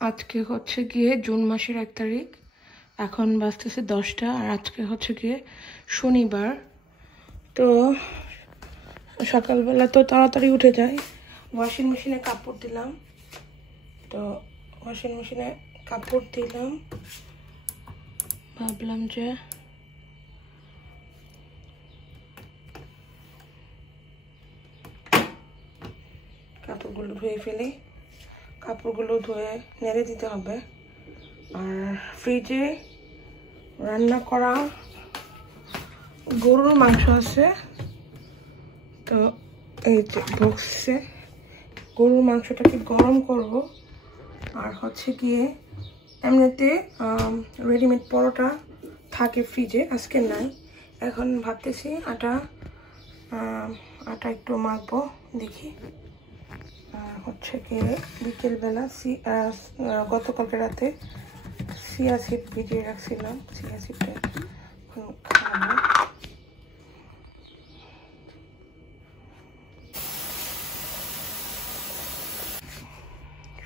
আজকে হচ্ছে গিয়ে জুন মাসের 1 তারিখ, এখন বাজতেছে 10টা, আর আজকে হচ্ছে গিয়ে শনিবার। তো সকালবেলা তো তাড়াতাড়ি উঠে যাই, ওয়াশিং মেশিনে কাপড় দিলাম। তো ওয়াশিং মেশিনে কাপড় দিলাম, ভাবলাম যে কাপড়গুলো ধুয়ে ফেলি। কাপড়গুলো ধুয়ে নেড়ে দিতে হবে। আর ফ্রিজে রান্না করা গরুর মাংস আছে, তো এই যে বক্সে গরুর মাংসটাকে গরম করব। আর হচ্ছে গিয়ে এমনিতে রেডিমেড পরোটা থাকে ফ্রিজে, আজকে নাই। এখন ভাবতেছি আটা একটু মাখবো, দেখি। হচ্ছে গিয়ে বিকেলবেলা গতকালকে রাতে চিয়া সিড ভিজিয়ে রাখছিলাম, চিয়া সিডটা এখন খাবো।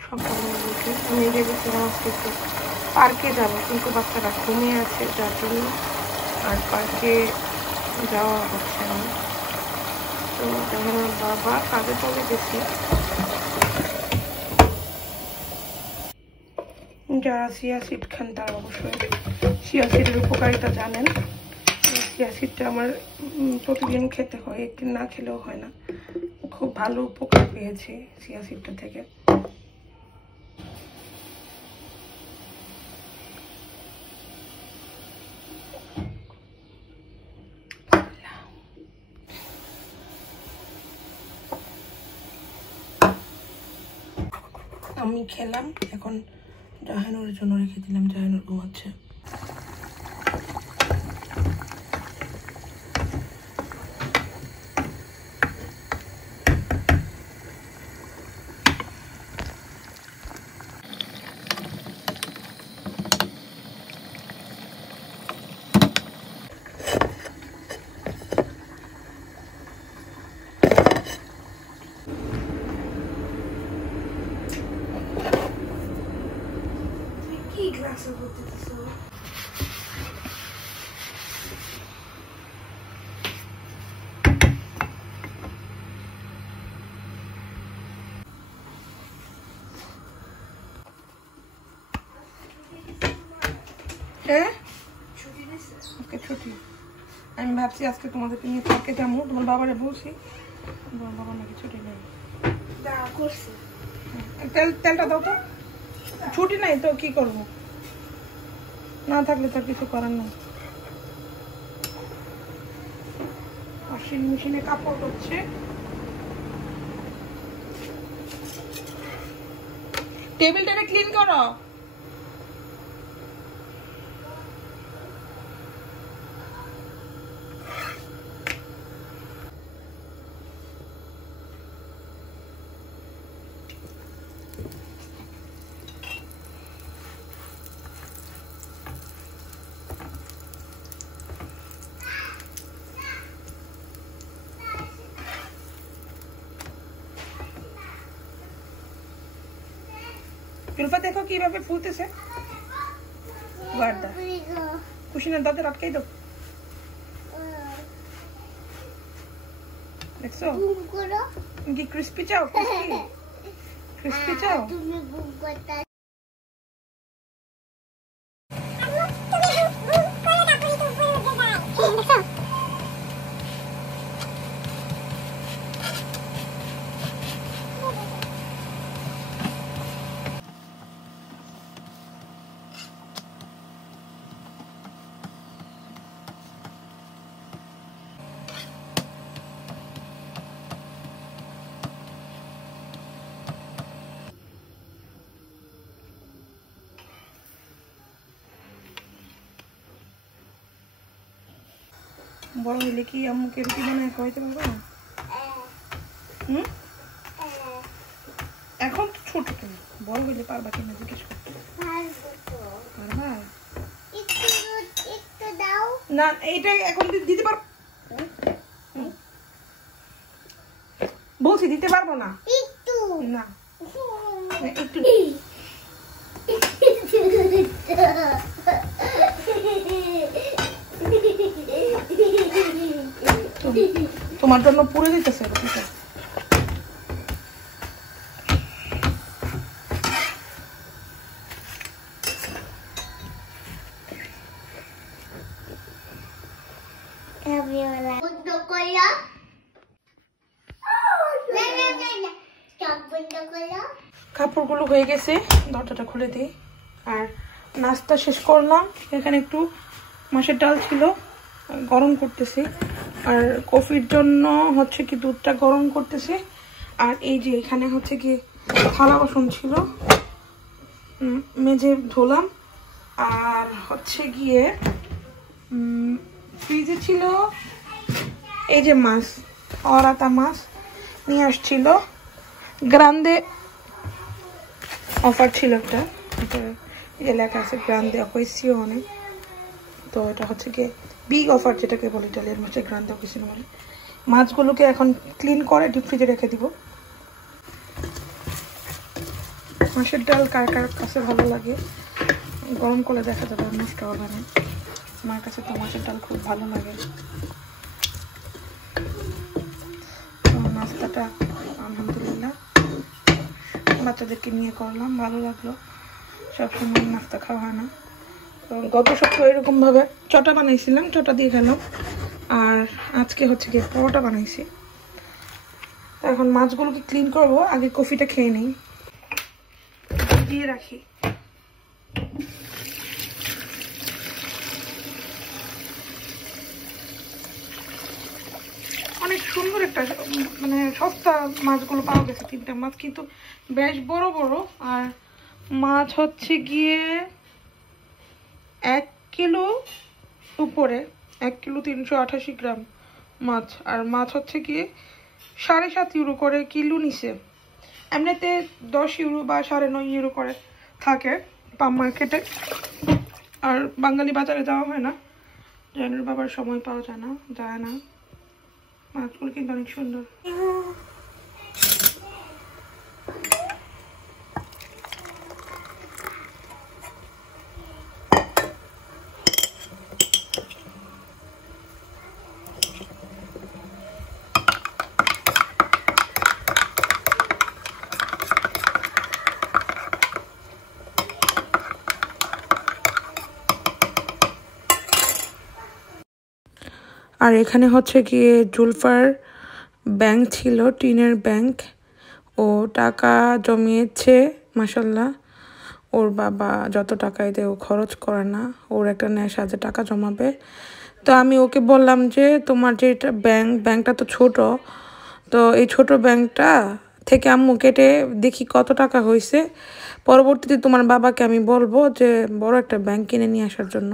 সকালে উঠে আমি ভেবেছিলাম আজকে একটু পার্কে যাবো, কিন্তু বাচ্চারা ঘুমিয়ে আছে যার জন্য আর পার্কে যাওয়া হচ্ছে না। তো যখন আমার বাবা কাজে চলে গেছে, যারা চিয়া সিড খান তারা অবশ্যই চিয়া সিডের উপকারিতা জানেন। চিয়া সিডটা আমার প্রতিদিন খেতে হয়, একদিন না খেলেও হয় না। খুব ভালো উপকার পেয়েছি চিয়া সিডটা থেকে। আমি খেলাম, এখন জাহানুর জন্য রেখে দিলাম, জাহানুর ঘুমাচ্ছে। কি গ্লাসে করতে দিছো? হ্যাঁ, আজকে ছুটি। আমি ভাবছি আজকে তোমাদেরকে নিয়ে পার্কে যাবো, তোমার বাবারে বলছি, তোমার বাবা নাকি ছুটি নেই। তেলটা দাও তো, ছুটি নাই তো কি করবো, না থাকলে তো কিছু করার নেই। ওয়াশিং মেশিনে কাপড় হচ্ছে, টেবিলটা ক্লিন করো। জুলফা দেখো কিভাবে ফুলতেছে, কুশিনের দাঁতে আটকাই দাও, দেখছো কি ক্রিস্পি চাও? ক্রিস্পি চাও? বড় হইলে কি আম্মুকে রুটি বানায় খাওয়াইতে পারবো? এখন তো ছোট, তুমি বড় হইলে পারবা কিনা জিজ্ঞেস করতে। পারবা না, এটা এখন দিতে পারবো বলছি, দিতে পারবো না। না একটু তোমার জন্য পুড়ে দিতেছে রুটিটা। কাপড়গুলো হয়ে গেছে, দরজাটা খুলে দিই। আর নাস্তা শেষ করলাম। এখানে একটু মাছের ডাল ছিল, গরম করতেছি। আর কফির জন্য হচ্ছে কি দুধটা গরম করতেছি। আর এই যে এখানে হচ্ছে কি থালা বাসন ছিল, মেজে ধুলাম। আর হচ্ছে গিয়ে ফ্রিজে ছিল এই যে মাছ, অরাতা মাছ নিয়ে আসছিল। গ্রান্দে অফার ছিল একটা, এটা লেখা আছে গ্রান্দে অকেশিওনে। তো এটা হচ্ছে গিয়ে বিগ অফার, যেটাকে বলে ইটালিয়ান মাছের গ্রান্দে অকেশিওনে বলে। মাছগুলোকে এখন ক্লিন করে ডিপ ফ্রিজে রেখে দিব। মাছের ডাল কার কার কাছে ভালো লাগে গরম করে দেখা যাবে, নষ্ট হবে না। আমার কাছে তো মাছের ডাল খুব ভালো লাগে। নাস্তাটা আলহামদুলিল্লাহ বাচ্চাদেরকে নিয়ে করলাম, ভালো লাগলো। সবসময় নাস্তা খাওয়া হয় না। গত সপ্তাহে এরকমভাবে চটা বানাইছিলাম, চটা দিয়ে খেলাম। আর আজকে হচ্ছে গিয়ে পরোটা বানাইছি। এখন মাছগুলোকে ক্লিন করব, আগে কফিটা খেয়ে নিই, দিয়ে রাখি। অনেক সুন্দর একটা মানে সস্তা মাছগুলো পাওয়া গেছে। 3টা মাছ কিন্তু বেশ বড় বড়। আর মাছ হচ্ছে গিয়ে 1 কিলো উপরে, 1 কিলো 388 গ্রাম মাছ। আর মাছ হচ্ছে গিয়ে 7.5 ইউরো করে কিলো নিছে। এমনিতে 10 ইউরো বা 9.5 ইউরো করে থাকে পাম মার্কেটে। আর বাঙালি বাজারে যাওয়া হয় না, জানুর বাবার সময় পাওয়া যায় না। মাছগুলো কিন্তু অনেক সুন্দর। আর এখানে হচ্ছে গিয়ে জুলফার ব্যাংক ছিল, টিনের ব্যাংক। ও টাকা জমিয়েছে মাশাল্লাহ। ওর বাবা যত টাকাই দেয় ও খরচ করে না, ওর একটা নেশা যে টাকা জমাবে। তো আমি ওকে বললাম যে তোমার যে ব্যাংকটা তো ছোট, তো এই ছোট ব্যাংকটা থেকে আম্মু কেটে দেখি কত টাকা হয়েছে। পরবর্তীতে তোমার বাবাকে আমি বলবো যে বড় একটা ব্যাংক কিনে নিয়ে আসার জন্য।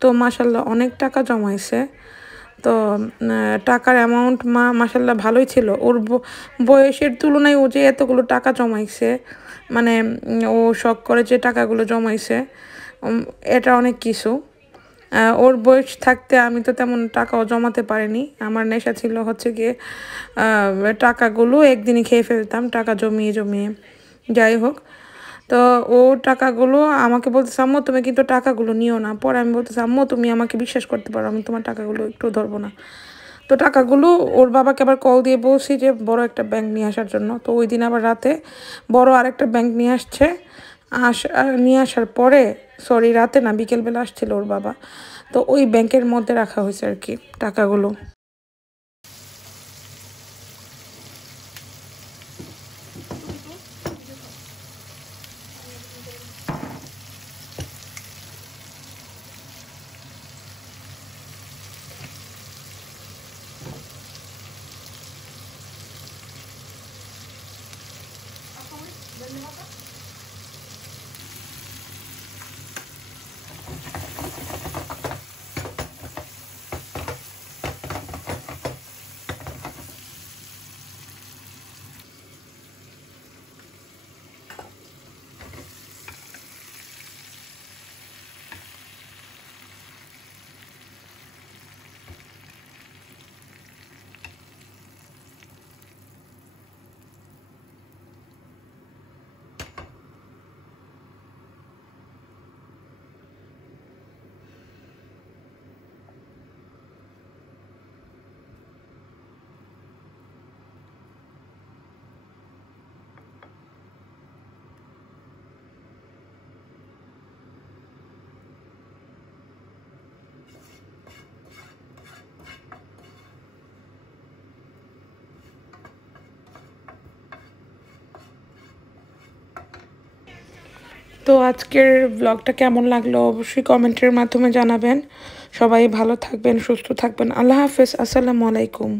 তো মাশাল্লাহ অনেক টাকা জমাইছে। তো টাকার অ্যামাউন্ট মাশাল্লাহ ভালোই ছিল। ওর বয়সের তুলনায় ও যে এতগুলো টাকা জমাইছে, মানে ও শখ করে যে টাকাগুলো জমাইছে, এটা অনেক কিছু। ওর বয়স থাকতে আমি তো তেমন টাকাও জমাতে পারিনি। আমার নেশা ছিল হচ্ছে গিয়ে টাকাগুলো একদিনই খেয়ে ফেলতাম, টাকা জমিয়ে জমিয়ে। যাই হোক, তো ও টাকাগুলো আমাকে বলতেছে আম্মু তুমি কিন্তু টাকাগুলো নিও না। পরে আমি বলতেছি আম্মু তুমি আমাকে বিশ্বাস করতে পারো, আমি তোমার টাকাগুলো একটু ধরবো না। তো টাকাগুলো ওর বাবাকে আবার কল দিয়ে বলছি যে বড় একটা ব্যাংক নিয়ে আসার জন্য। তো ওই দিন আবার রাতে বড় আরেকটা ব্যাংক নিয়ে আসছে। নিয়ে আসার পরে রাতে না, বিকেলবেলা আসছিল ওর বাবা। তো ওই ব্যাংকের মধ্যে রাখা হয়েছে আর কি টাকাগুলো। তো আজকের ব্লগটা কেমন লাগলো অবশ্যই কমেন্টের মাধ্যমে জানাবেন। সবাই ভালো থাকবেন, সুস্থ থাকবেন। আল্লাহ হাফেজ, আসসালামু আলাইকুম।